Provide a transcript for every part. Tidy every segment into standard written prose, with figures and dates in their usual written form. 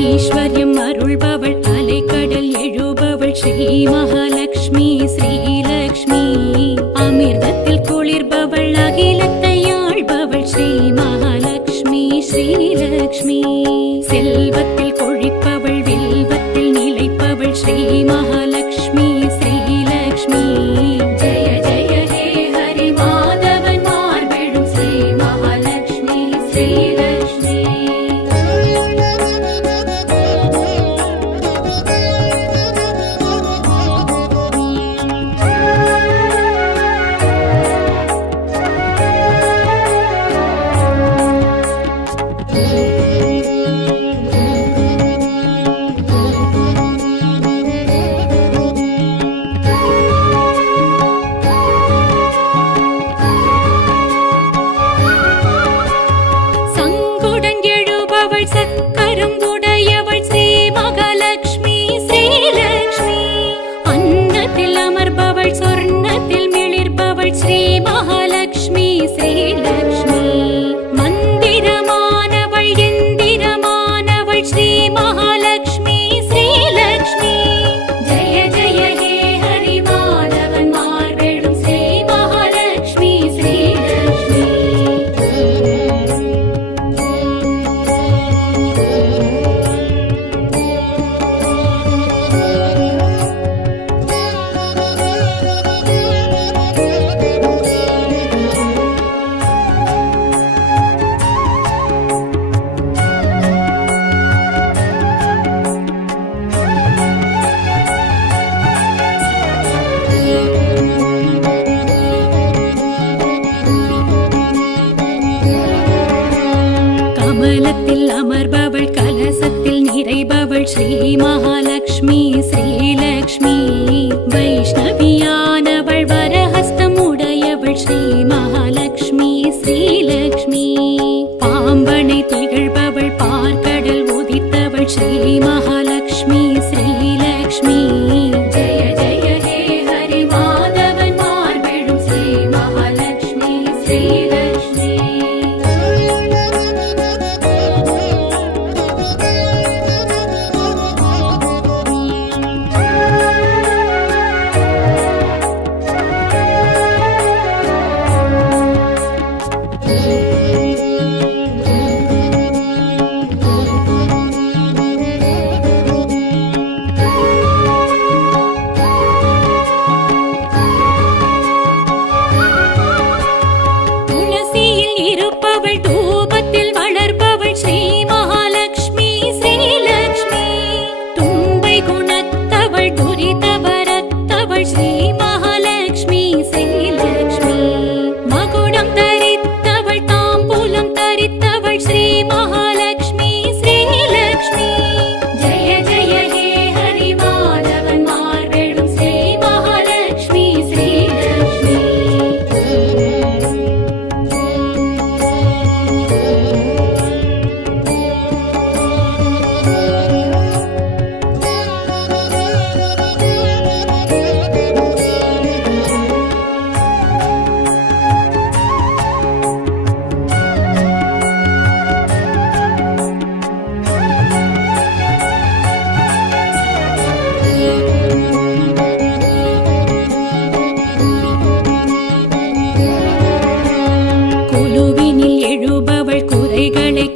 ஐஸ்வர்யம் அருள்பவள் அலைக்கடல் எழுபவள் ஸ்ரீ மகாலட்சுமி ஸ்ரீலக்ஷ்மி அமிர்தத்தில் குளிர்பவள் அகிலத்தை ஆள்பவள் ஸ்ரீ மகாலட்சுமி ஸ்ரீலக்ஷ்மி செல்வத்தில் கொழிப்பவள் வில்வத்தில் நிலைப்பவள் ஸ்ரீ மகாலட்சுமி ஸ்ரீலக்ஷ்மி ஜெய ஜெய ஹே ஹரி மாதவன் மார்பெழும் ஸ்ரீ மகாலட்சுமி ஸ்ரீலக்ஷ்மி கமலத்தில் அமர்பவள் கலசத்தில் நிறைபவள் ஸ்ரீ மகாலட்சுமி ஸ்ரீலக்ஷ்மி வைஷ்ணவியானவள் வரஹஸ்தம் உடையவள் ஸ்ரீ மகாலட்சுமி ஸ்ரீலக்ஷ்மி பாம்பனை திகழ்பவள் பார்க்கடல் உதித்தவள் ஸ்ரீ மகாலட்சுமி ஸ்ரீலக்ஷ்மி ஜெய ஜெய ஹே ஹரி மாதவன் மார்பெழும் ஸ்ரீ மகாலட்சுமி ஸ்ரீலக்ஷ்மி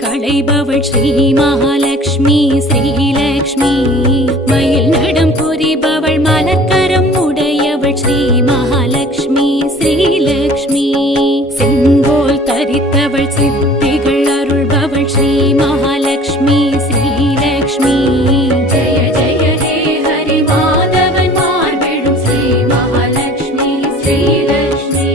களைபவள் ஸ்ரீ மகாலட்சுமி ஸ்ரீலக்ஷ்மி மயில் நடம் புரிபவள் மலர்கரம் உடையவள் ஸ்ரீ மகாலட்சுமி ஸ்ரீலக்ஷ்மி செங்கோல் தரித்தவள் சித்திகள் அருள்பவள் ஸ்ரீ மகாலட்சுமி ஸ்ரீலக்ஷ்மி ஜெய ஜெய ஹே ஹரி மாதவன் மார்பெழும் ஸ்ரீ மகாலட்சுமி ஸ்ரீலக்ஷ்மி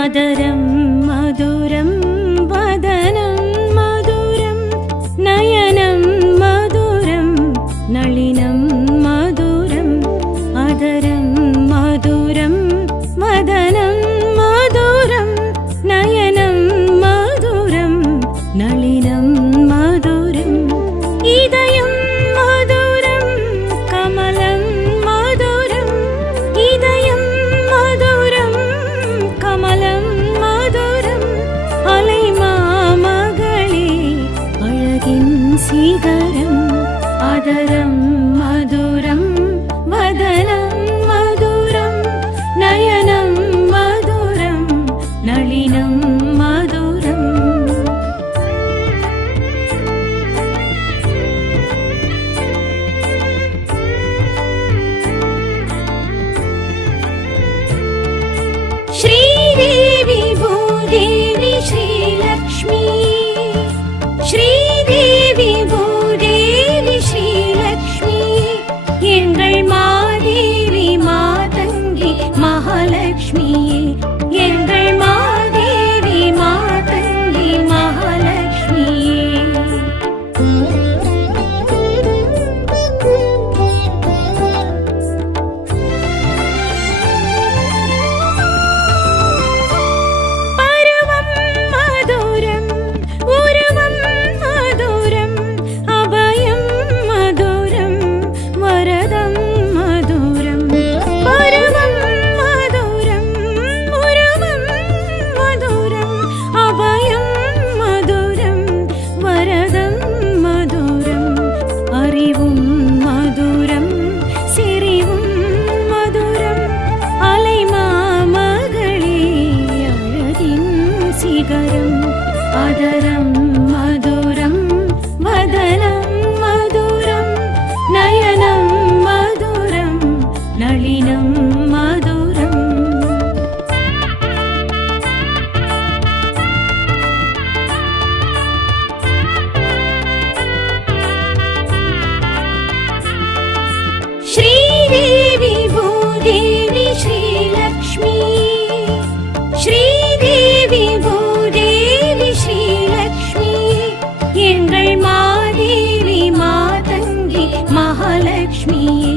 அதரம் மதுரம் வதனம் மதுரம் நயனம் மதுரம் நளினம் மதுரம் அதரம் மதுரம் வதனம் மதுரம் நயனம் மதுரம் நளினம் மதுரம் இதயம் மதுரம் கமலம் மதுரம் இதயம் மதுரம் கமலம் மதுரம் அலை மாமகளே அழகின் சிகரம் அதரம் மதுரம் வதனம் மதுரம் நயனம் மதுரம் நளினம் மதுரம் श्रीदेवी भूदेवी श्रीलक्ष्मी श्रीदेवी भूदेवी श्रीलक्ष्मी எங்கள் மாதேவி மாதங்கி மகாலட்சுமியே எங்கள் மாதேவி மாதங்கி மகாலட்சுமியே பருவம் மதுரம் உருவம் மதுரம் அபயம் மதுரம் வரதம் மதுரம் பருவம் மதுரம் உருவம் மதுரம் அபயம் மதுரம் வரதம் மதுரம் அறிவும் மதுரம் சிரிவும் மதுரம் அலை மாமகளே அழகின் சிகரம் அதரம் மதுரம் வதனம் மதுரம் நயனம் மதுரம் நளினம் மதுரம் श्रीदेवी भूदेवी श्रीलक्ष्मी श्रीदेवी भूदेवी श्रीलक्ष्मी எங்கள் மாதேவி மாதங்கி மகாலட்சுமியே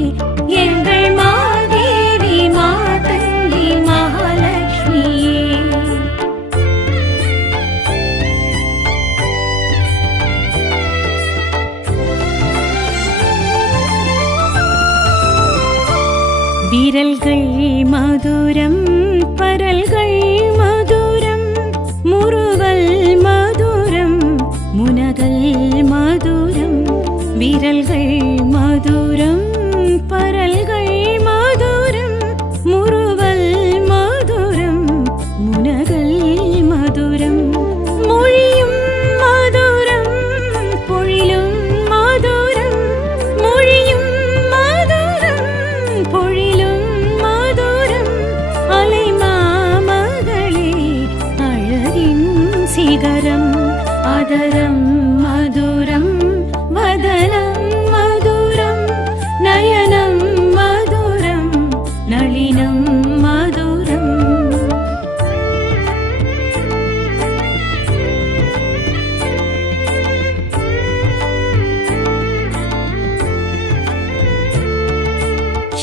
எங்கள் மாதேவி மாதங்கி மகாலட்சுமியே விரல்கள் மதுரம் பரல்கள் மதுரம் முறுவல் மதுரம் முனகல் மதுரம் விரல்கள் மதுரம் பரல்கள் மதுரம் முறுவல் மதுரம் முனகல் மதுரம் மொழியும் மதுரம் பொழிலும் மதுரம் மொழியும் மதுரம் பொழிலும் மதுரம் அலை மாமகளே அழகின் சிகரம் அதரம் மதுரம் வதனம் மதுரம் நயனம் மதுரம் நளினம் மதுரம்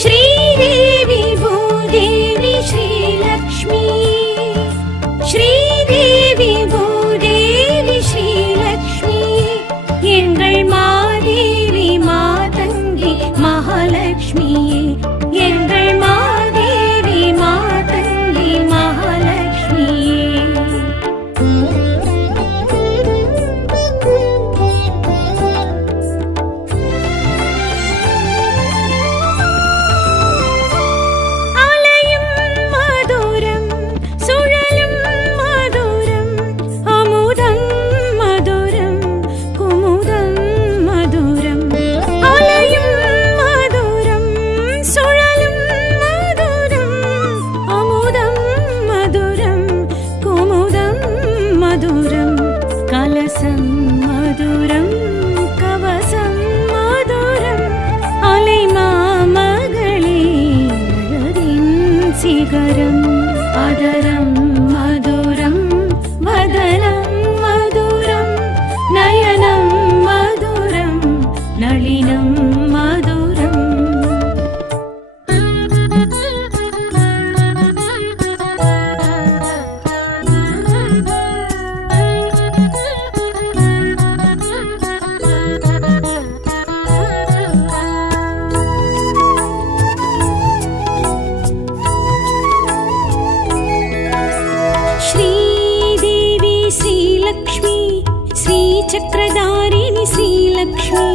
श्रीदेवी भूदेवी சக்கரதாரிணி ஸ்ரீலக்ஷ்மி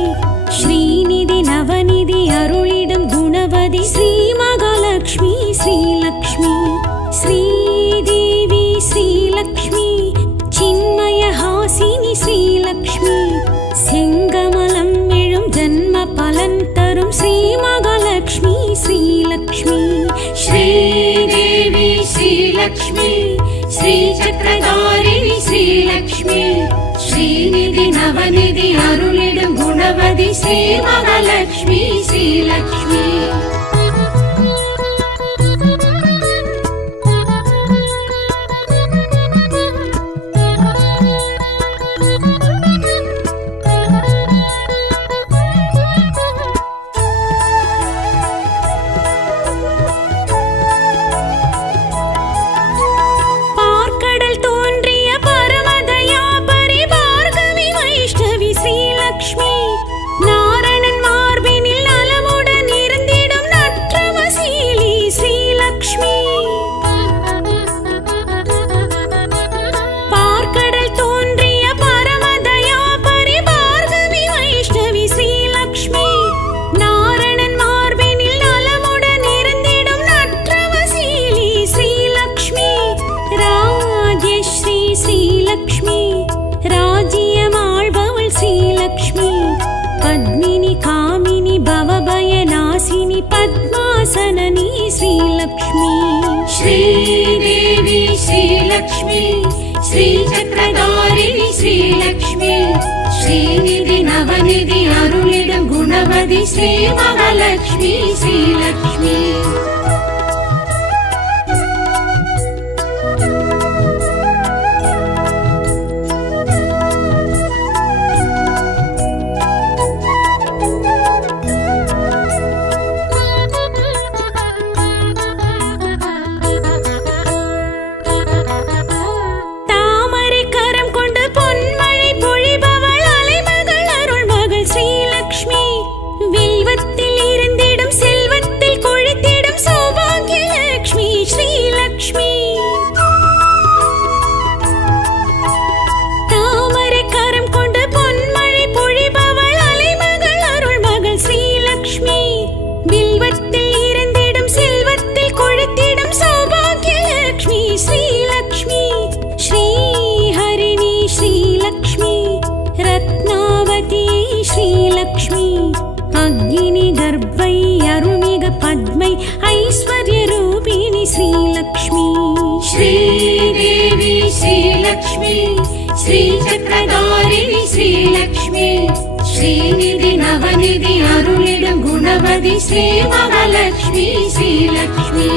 ஸ்ரீநிதி நவநிதி அருளிடும் குணவதி ஸ்ரீ மகாலட்சுமி ஸ்ரீலக்ஷ்மி ஸ்ரீதேவி ஸ்ரீலக்ஷ்மி சின்மய ஹாசினி ஸ்ரீலக்ஷ்மி செங்கமலம் எழும் ஜன்ம பலன் தரும் ஸ்ரீ மகாலட்சுமி ஸ்ரீலக்ஷ்மி ஸ்ரீதேவி ஸ்ரீலக்ஷ்மி ஸ்ரீ சக்கரதாரிணி ஸ்ரீலக்ஷ்மி ஸ்ரீநிதி நவநிதி அருளிடும் குணவதி ஸ்ரீ மகாலட்சுமி ஸ்ரீலக்ஷ்மி பத்மாசனனி ஸ்ரீலக்ஷ்மி ஸ்ரீதேவி ஸ்ரீலக்ஷ்மி ஸ்ரீ சக்கரதாரிணி ஸ்ரீலக்ஷ்மி ஸ்ரீநிதி நவநிதி அருளிடும் குணவதி ஸ்ரீ மகாலட்சுமி ஸ்ரீலக்ஷ்மி பத்மை ஐஸ்வர்ய ரூபிணி ஸ்ரீலக்ஷ்மி ஸ்ரீதேவி ஸ்ரீலக்ஷ்மி ஸ்ரீ சக்கரதாரிணி ஸ்ரீலக்ஷ்மி ஸ்ரீநிதி நவநிதி அருளிடும் குணவதி ஸ்ரீ மகாலட்சுமி ஸ்ரீலக்ஷ்மி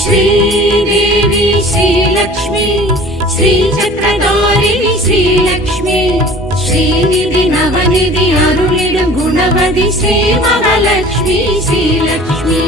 ஸ்ரீதேவி ஸ்ரீலக்ஷ்மி ஸ்ரீ சக்கரதாரிணி ஸ்ரீலக்ஷ்மி ஸ்ரீநிதி நவநிதி அருளிடும் குணவதி ஸ்ரீ மகாலட்சுமி ஸ்ரீலக்ஷ்மி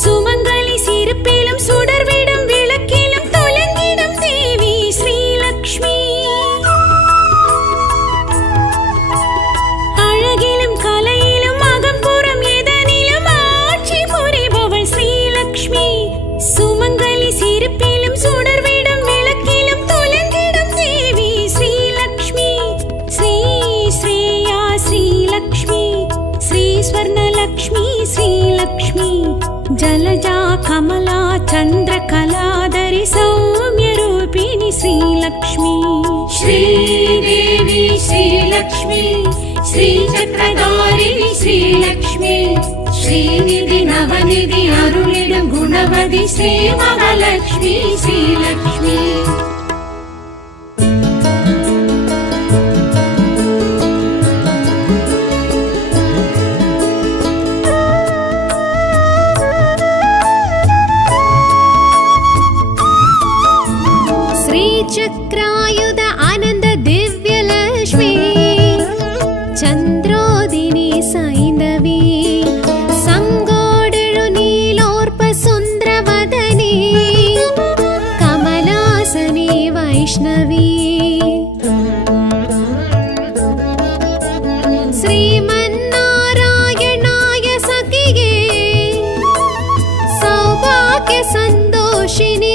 சுமங்கலி சிரிப்பிலும் சுடர்விடும் விளக்கிலும் श्रीलक्ष्मी श्रीदेवी श्रीलक्ष्मी श्रीचक्रधारिणि श्रीलक्ष्मी श्रीनिधि नवनिधि अरुளிடும் குணவதி ஸ்ரீ மகாலட்சுமி ஸ்ரீலக்ஷ்மி चक्रायुध आनंद दिव्यलक्ष्मी चंद्रोदिनी सैंधवी संगोडेळु नीलोर्प सुंदरवदनी कमलासनी वैष्णवी श्रीमन्नारायणाय सखिये सौभाग्य संतोषिनी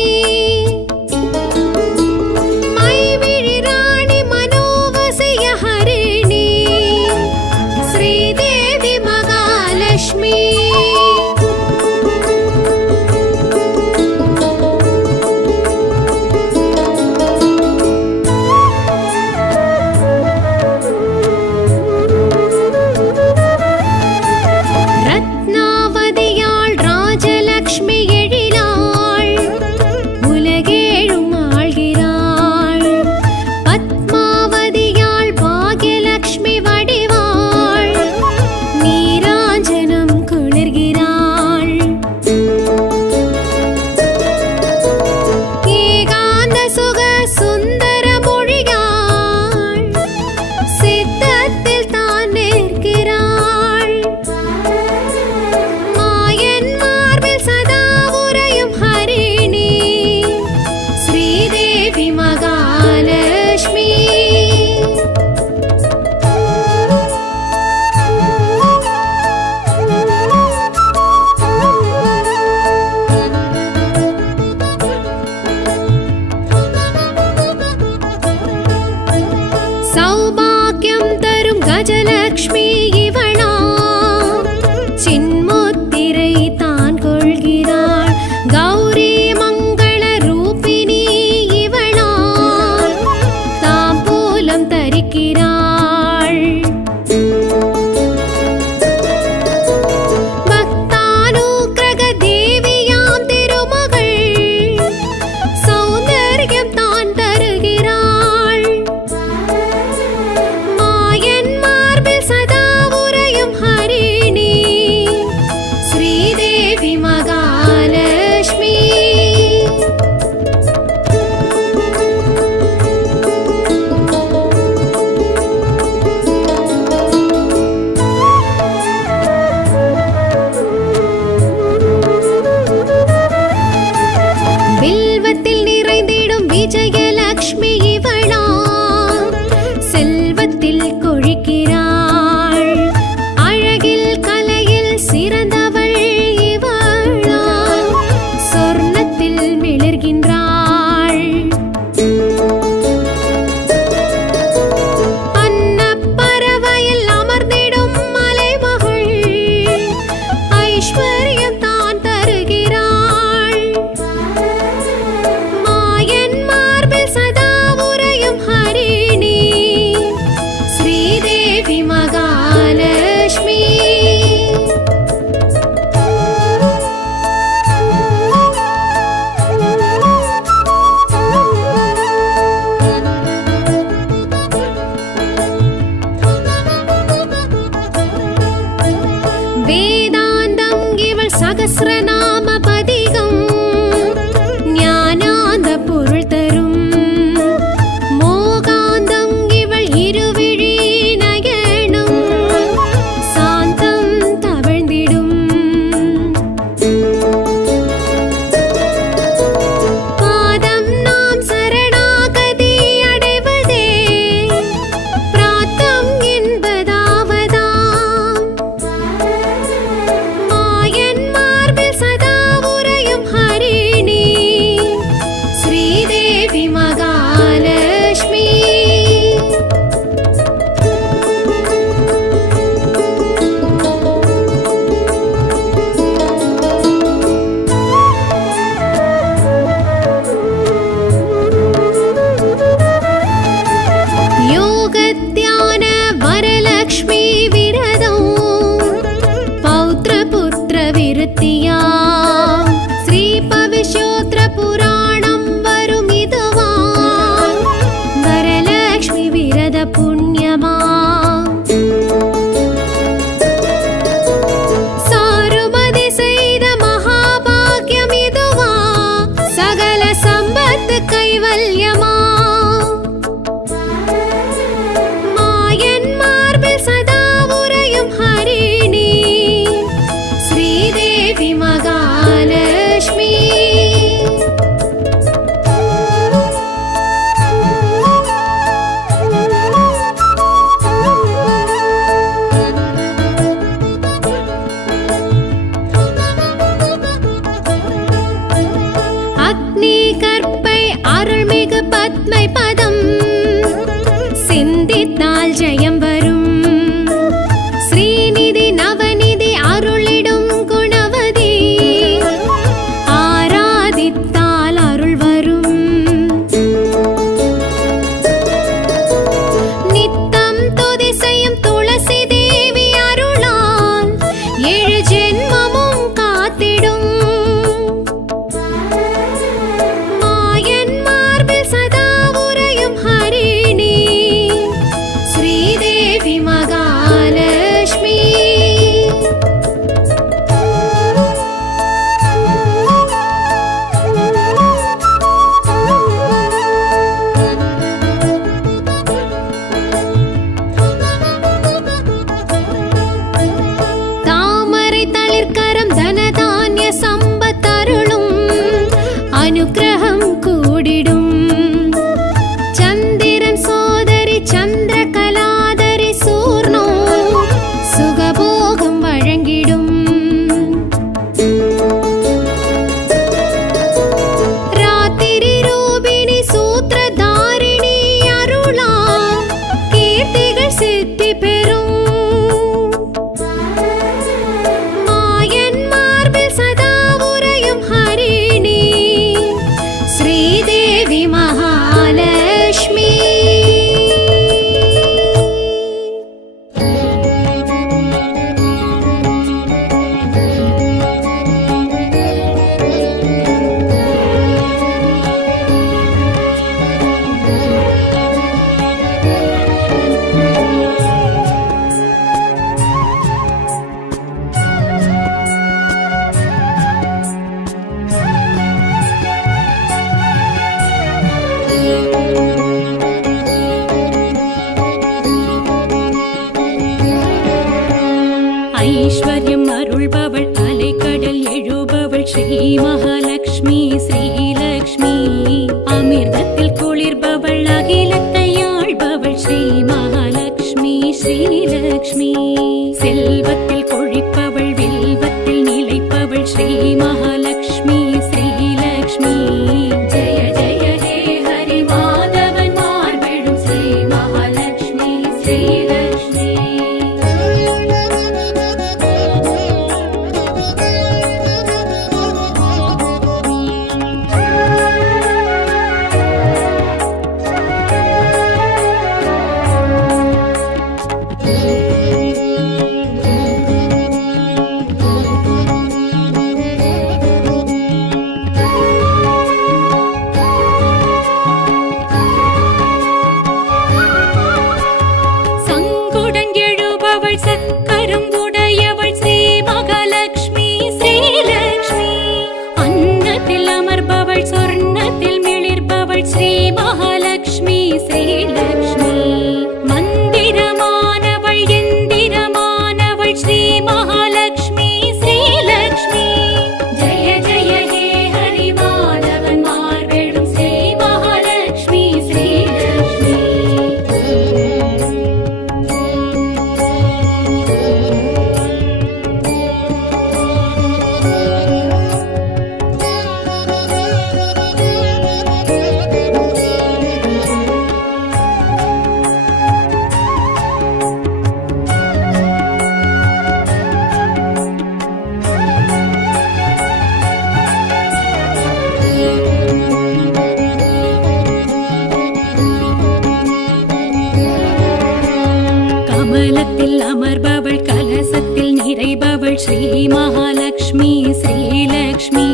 கமலத்தில் அமர்பவள் கலசத்தில் நிறைபவள் ஸ்ரீ மகாலட்சுமி ஸ்ரீலக்ஷ்மி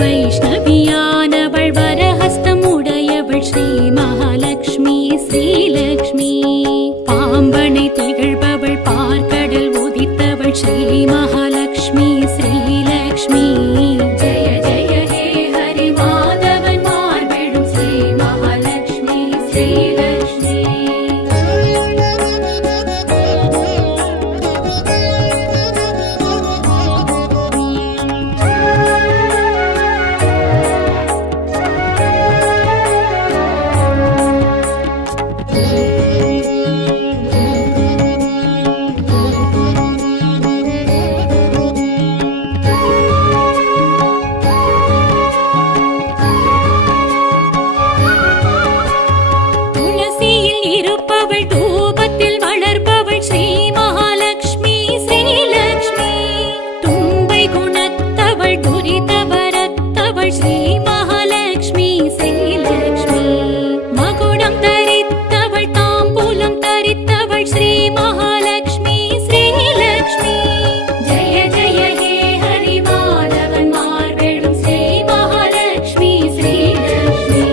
வைஷ்ணவியானவள் வரஹஸ்தம் உடையவள் ஸ்ரீ மகாலட்சுமி ஸ்ரீலக்ஷ்மி பாம்பனை திகழ்பவள் பார்க்கடல் உதித்தவள் ஸ்ரீ மகாலட்சுமி ஸ்ரீலக்ஷ்மி ஜெய ஜெய ஹே ஹரி மாதவன் மார்பெழும் ஸ்ரீ மகாலட்சுமி ஸ்ரீலக்ஷ்மி. துளசியில் இருப்பவள் தூபத்தில் வளர்ப்பவள் ஸ்ரீ மகாலட்சுமி ஸ்ரீலக்ஷ்மி தும்பை குணத்தவள் துரித வரத்தவள் ஸ்ரீ மகாலட்சுமி ஸ்ரீலக்ஷ்மி மகுடம் தரித்தவள் தாம்பூலம் தரித்தவள் ஸ்ரீ மகாலட்சுமி ஸ்ரீலக்ஷ்மி ஜெய ஜெய ஹே ஹரி மாதவன் மார்பெழும் ஸ்ரீ மகாலட்சுமி ஸ்ரீலக்ஷ்மி.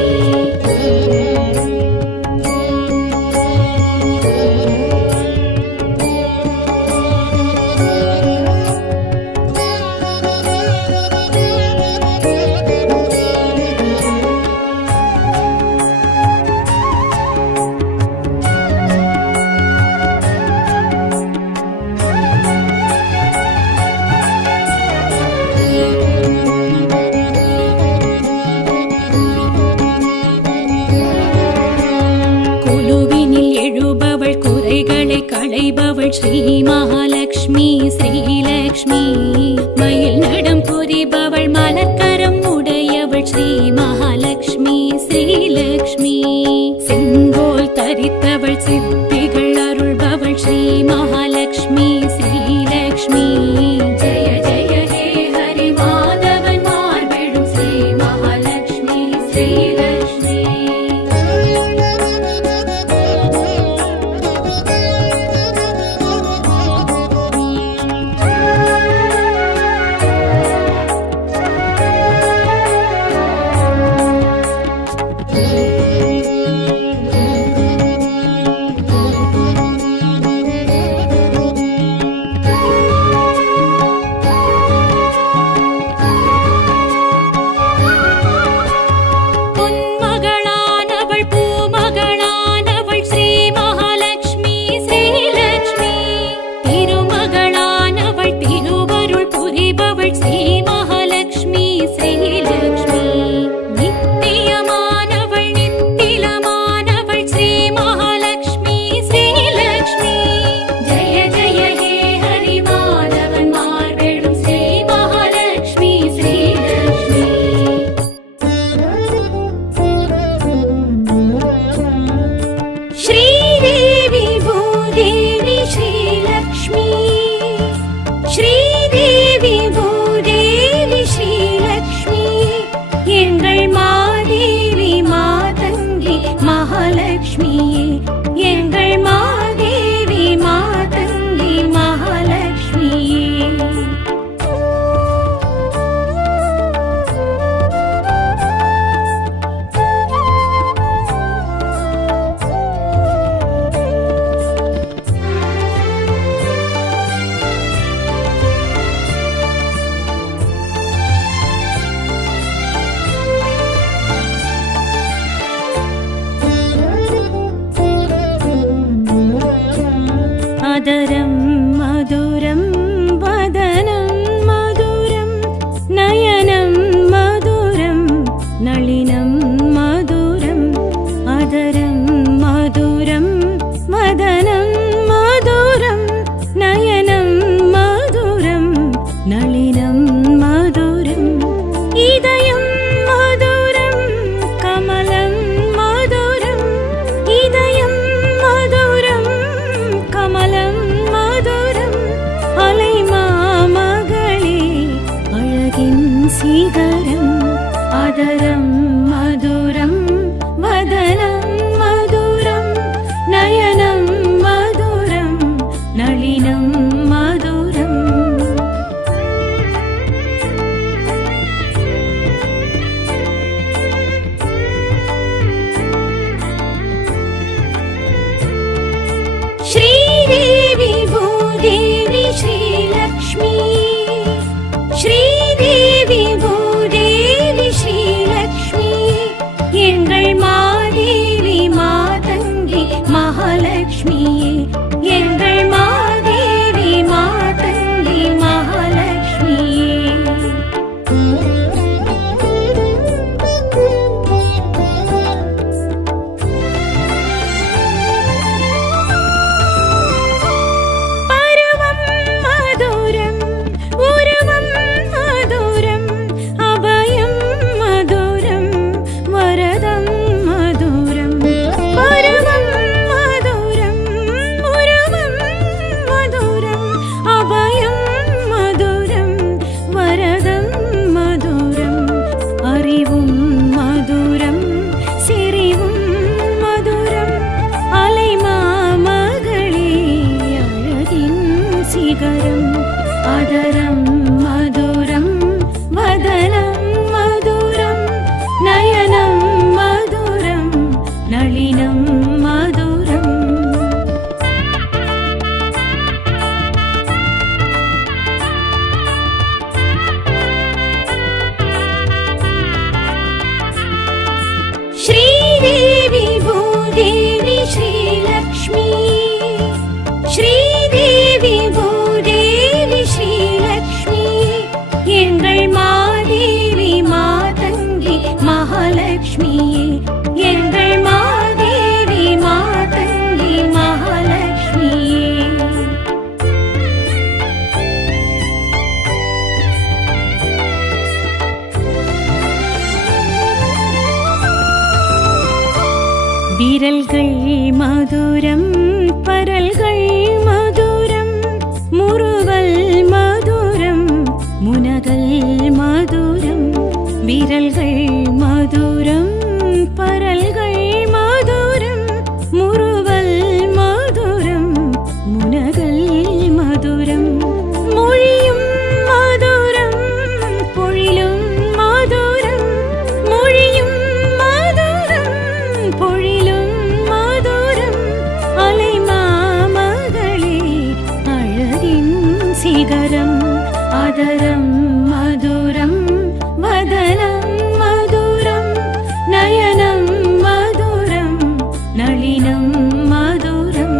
குழுவினில் எழுபவள் குறைகளை களைபவள் ஸ்ரீ மகாலட்சுமி ஸ்ரீலக்ஷ்மி மயில் நடம் புரிபவள் மலர்கரம் உடையவள் ஸ்ரீ மகாலட்சுமி ஸ்ரீலக்ஷ்மி செங்கோல் தரித்தவள் சித்திகள் அருள்பவள் ஸ்ரீ மகாலட்சுமி ஸ்ரீலக்ஷ்மி ஜெய ஜெய ஹே ஹரி மாதவன் மார்பெழும் ஸ்ரீ மகாலட்சுமி ஸ்ரீலக்ஷ்மி. பொன்மகளானவள் பூமகளானவள் ஸ்ரீ மகாலட்சுமி ஸ்ரீலக்ஷ்மி திருமகளானவள் திருவருள் புரிபவள் ஸ்ரீ மகாலட்சுமி ஸ்ரீலக்ஷ்மி நித்தியமானவள் நித்திலமானவள் ஸ்ரீ மகாலட்சுமி ஸ்ரீலக்ஷ்மி ஜெய ஜெய ஹே ஹரி மாதவன் மார்பெழும் ஸ்ரீ மகாலட்சுமி ஸ்ரீலக்ஷ்மி. श्रीदेवी भूदेवी श्रीलक्ष्मी श्रीदेवी भूदेवी श्रीलक्ष्मी எங்கள் மாதேவி மாதங்கி மகாலட்சுமியே எங்கள் மாதேவி மாதங்கி மகாலட்சுமியே. விரல்கள் மதுரம் பரல்கள் மதுரம் முறுவல் மதுரம் முனகல் மதுரம் விரல்கள் மதுரம் பரல்கள் மதுரம் முறுவல் மதுரம் முனகல் மதுரம் மொழியும் மதுரம் பொழிலும் மதுரம் மொழியும் மதுரம் பொழிலும் மதுரம் அலைமாமகளே அழகின் சிகரம் அதரம் மதுரம் வதனம் மதுரம் நயனம் மதுரம் நளினம் மதுரம்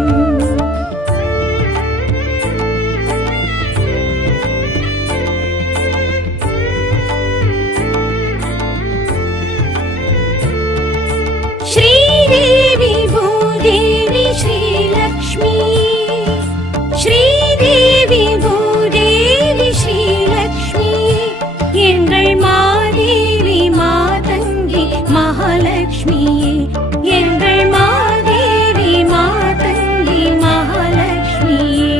श्रीदेवी भूदेवी श्रीलक्ष्मी श्रीदेवी भूदेवी श्रीलक्ष्मी எங்கள் மாதேவி மாதங்கி மகாலட்சுமியே எங்கள் மாதேவி மாதங்கி மகாலட்சுமியே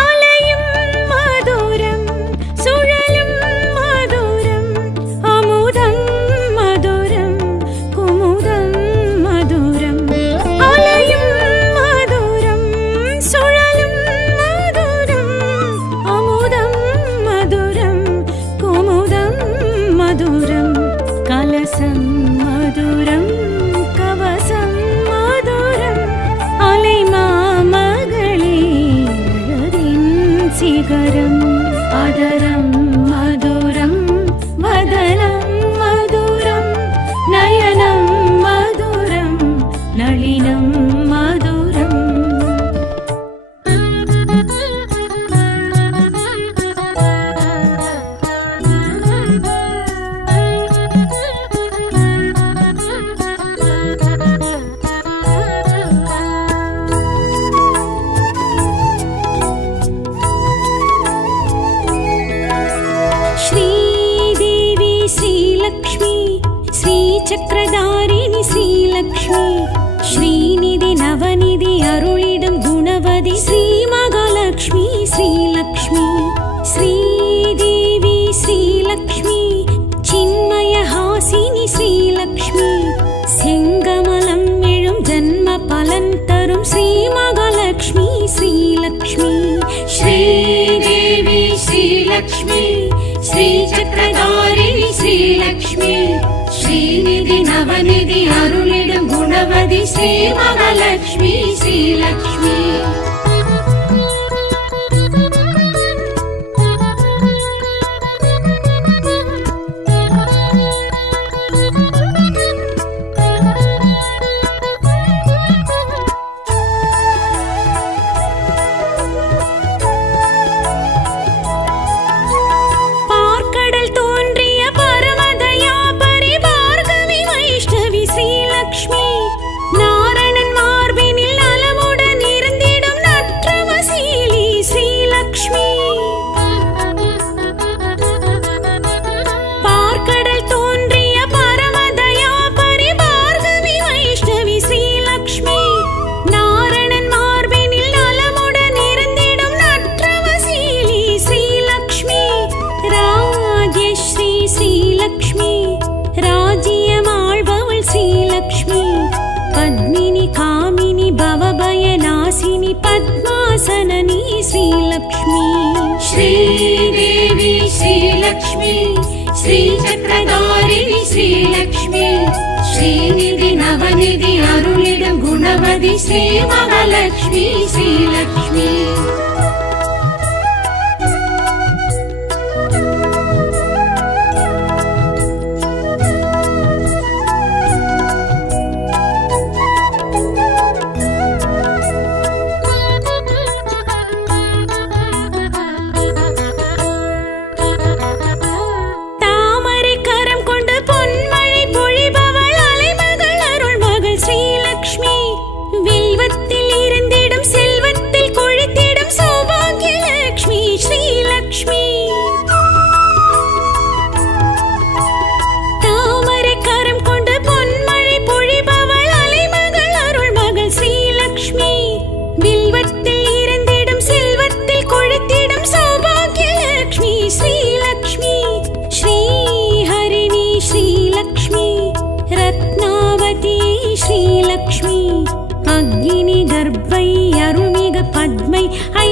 அலையும் மதுரம் சுழலும் மதுரம் அமுதம் மதுரம் குமுதம் மதுரம் அலையும் மதுரம் சுழலும் மதுரம் அமுதம் மதுரம் குமுதம் மதுரம் கலசம் மதுரம் கவசம் மதுரம் அலைமாமகளே அழகின் சிகரம் அதரம் மதுரம் வதனம் மதுரம் நயனம் மதுரம் நளினம் மதுரம் श्रीदेवी श्रीलक्ष्मी श्रीचक्रधारिणि श्रीलक्ष्मी श्रीनिधि नवनिधि अरुळिडुम गुणवதி श्रीमहालक्ष्मी श्रीलक्ष्मी श्रीदेवी श्रीलक्ष्मी चिन्मयहासिनि श्रीलक्ष्मी செங்கமலம் எழும் ஜன்ம பலன் தரும் ஸ்ரீமகாலட்சுமி ஸ்ரீலக்ஷ்மி श्रीदेवी श्रीलक्ष्मी श्रीचक्रधारिणि श्रीलक्ष्मी श्रीनिधि नवनिधि अरुळिडुम गुणवதி श्रीमहालक्ष्मी श्रीलक्ष्मी பார்க்கடல் தோன்றிய பரமதயா பரிபார்கவி வைஷ்ணவி ஸ்ரீலக்ஷ்மி நாரணன் மார்பினில் நலமுடன் இருந்திடும் நற்றவசீலி ஸ்ரீலக்ஷ்மி பார்க்கடல் தோன்றிய பரமதயா பரிபார்கவி வைஷ்ணவி ஸ்ரீலக்ஷ்மி நாரணன் மார்பினில் நலமுடன் இருந்திடும் நற்றவசீலி ஸ்ரீலக்ஷ்மி ராஜ்யஸ்ரீ ஸ்ரீலக்ஷ்மி ராஜ்யமாழ்பவள் ஸ்ரீலக்ஷ்மி பத்மினி காமினி பவபயநாசினி பத்மாசனனி ஸ்ரீலக்ஷ்மி श्रीदेवी श्रीलक्ष्मी श्रीचक्रधारिणि श्रीलक्ष्मी श्रीनिधि नवनिधि अरुळिडुम गुणवதி श्रीमहालक्ष्मी श्रीलक्ष्मी தாமரை கரம் கொண்டு பொன்மழை பொழிபவள் அலைமகள் அருள்மகள் ஸ்ரீலக்ஷ்மி வில்வத்தில் இருந்திடும் செல்வத்தில் கொழித்திடும்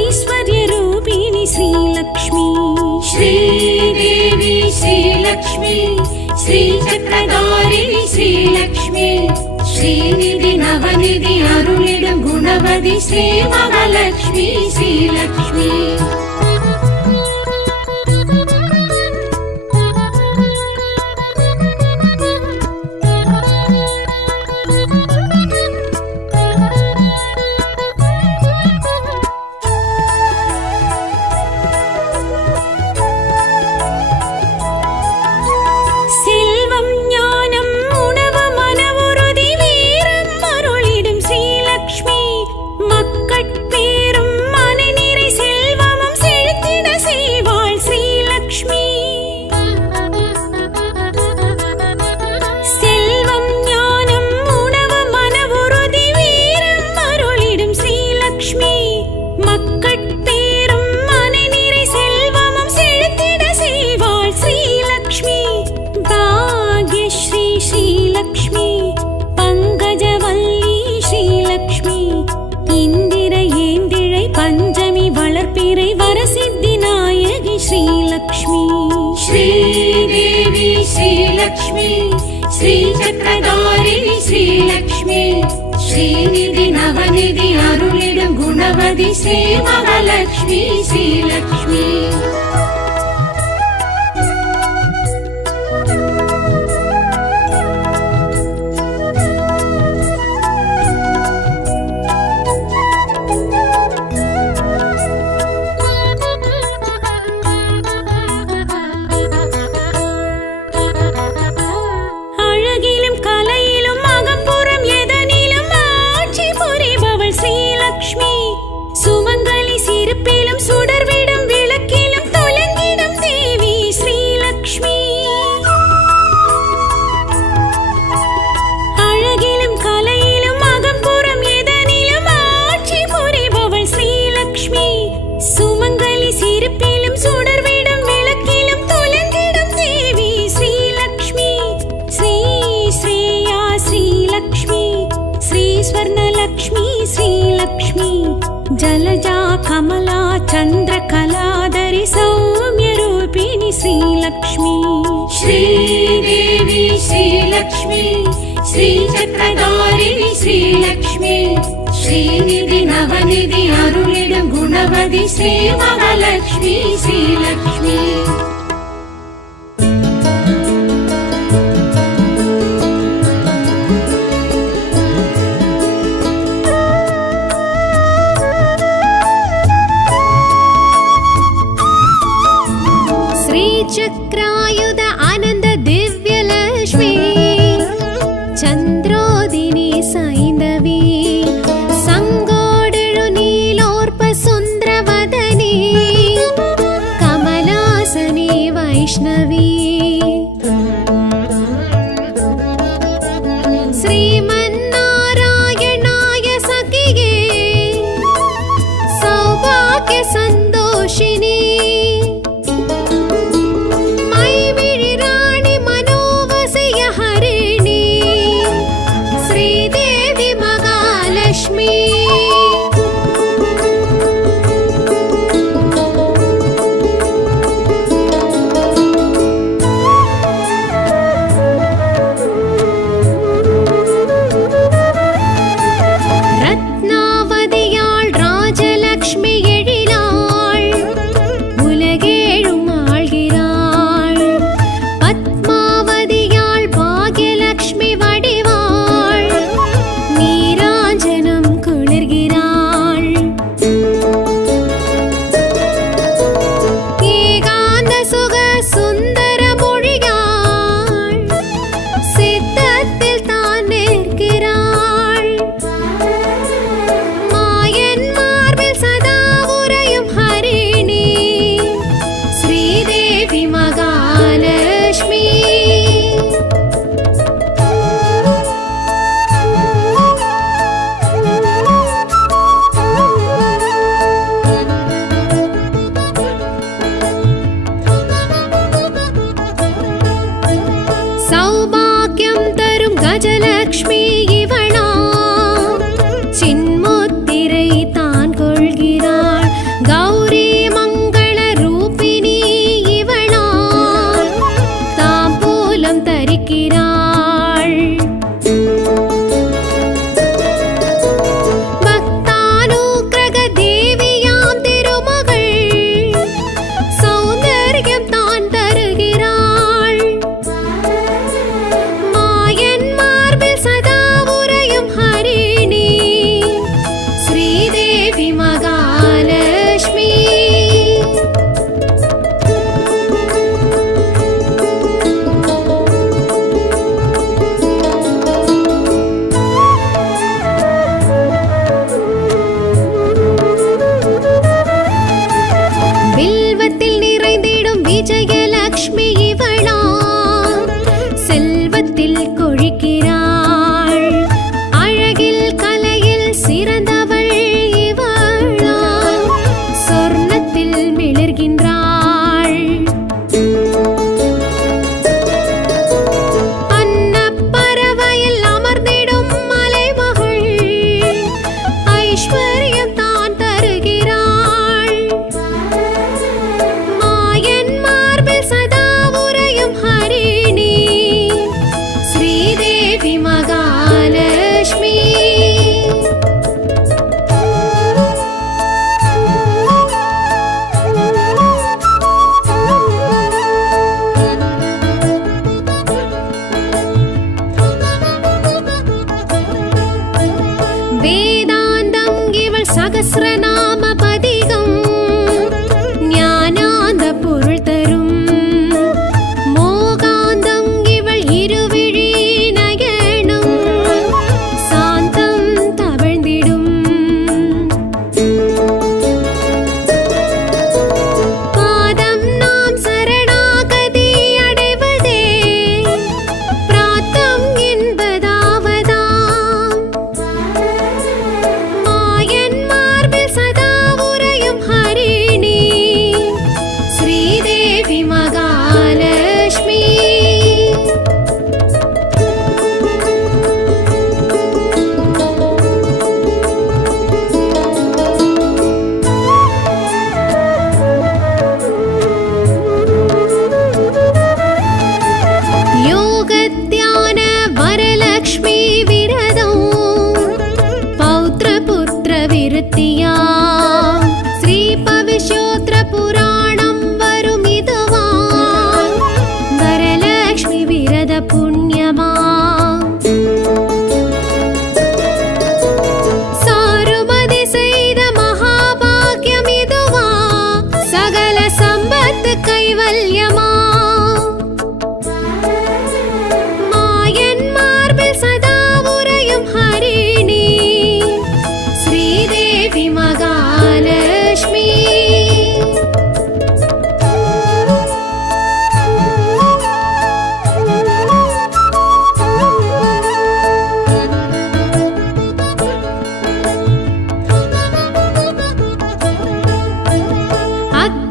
ऐश्वर्यरूपिणि श्रीलक्ष्मी श्रीदेवी श्रीलक्ष्मी श्रीचक्रधारिणि श्रीलक्ष्मी श्रीनिधि नवनिधि अरुளிடும் குணவதி ஸ்ரீ மகாலட்சுமி ஸ்ரீலக்ஷ்மி செல்வம் ஞானம் உணவு மனவுறுதி வீரம் அருளிடும் ஸ்ரீலக்ஷ்மி மக்கட்பேரும் மனநிறை செல்வமும் செழித்திட செய்வாள் ஸ்ரீலக்ஷ்மி செல்வம் ஞானம் உணவு மனவுறுதி வீரம் அருளிடும் ஸ்ரீலக்ஷ்மி மக்கட்பேரும் மனநிறை செல்வமும் செழித்திட செய்வாள் ஸ்ரீலக்ஷ்மி भाग्यश्री श्रीलक्ष्मी पङ्कजवल्ली श्रीलक्ष्मी इन्दिरयेन्दिरै पञ्चमी वளர்ப்பிறை वरसिद्धिनायकि श्रीलक्ष्मी श्रीदेवी श्रीलक्ष्मी श्रीचक्रधारिणि श्रीलक्ष्मी श्रीनिधि नवनिधि अरुளிடும் குணவதி ஸ்ரீ மகாலட்சுமி ஸ்ரீலக்ஷ்மி அழகிலும் கலையிலும் அகம்புறம் எதனிலும் ஆட்சி புரிபவள் ஸ்ரீலக்ஷ்மி சுமங்கலி சிரிப்பிலும் சுடர்விடும் விளக்கிலும் துலங்கிடும் தேவி ஸ்ரீலக்ஷ்மி அழகிலும் கலையிலும் அகம்புறம் எதனிலும் ஆட்சி புரிபவள் ஸ்ரீலக்ஷ்மி சுமங்கலி சிரிப்பிலும் சுடர்விடும் விளக்கிலும் துலங்கிடும் தேவி ஸ்ரீலக்ஷ்மி श्री श्रेया श्रीलक्ष्मी श्री स्वर्णलक्ष्मी श्रीलक्ष्मी जलजा कमला चन्द्रकलाधरि सौम्यरूपिणि श्रीलक्ष्मी श्रीदेवी श्रीलक्ष्मी श्रीचक्रधारिणि श्रीलक्ष्मी श्रीनिधि नवनिधि अरुளிடும் குணவதி ஸ்ரீ மகாலட்சுமி ஸ்ரீலக்ஷ்மி श्रीचक्रायुध आनन्द दिव्यलक्ष्मी चन्द्रोदिनी सैन्दवी सङ्गोडेळु नीलोर्प सुन्दरवदनी कमलासने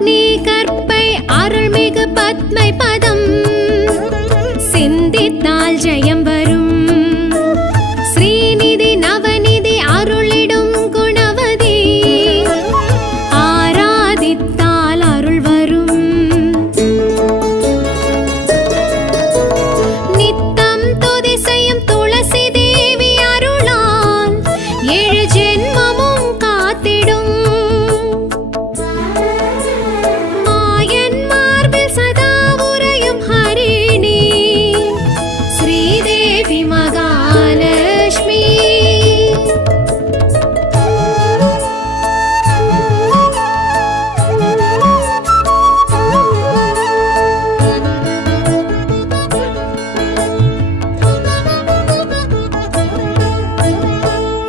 கன்னி கற்பை அருள்மிகு பத்மை பதம் சிந்தித்தால் ஜெயம் வரும் ஸ்ரீநிதி நவநிதி அருளிடும் குணவதி ஆராதித்தால் அருள் வரும் நித்தம் துதி செய்யும் துளசி தேவி அருளால் 7 ஜென்மமும் காத்திடும் மாயன் மார்பில் சதா உறையும் ஹரிணி ஸ்ரீதேவி மகாலட்சுமி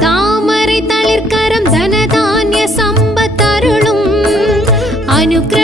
தாமரை தளிர்கரம் தனதானிய சம்பத்தருளும் அனுக்கிர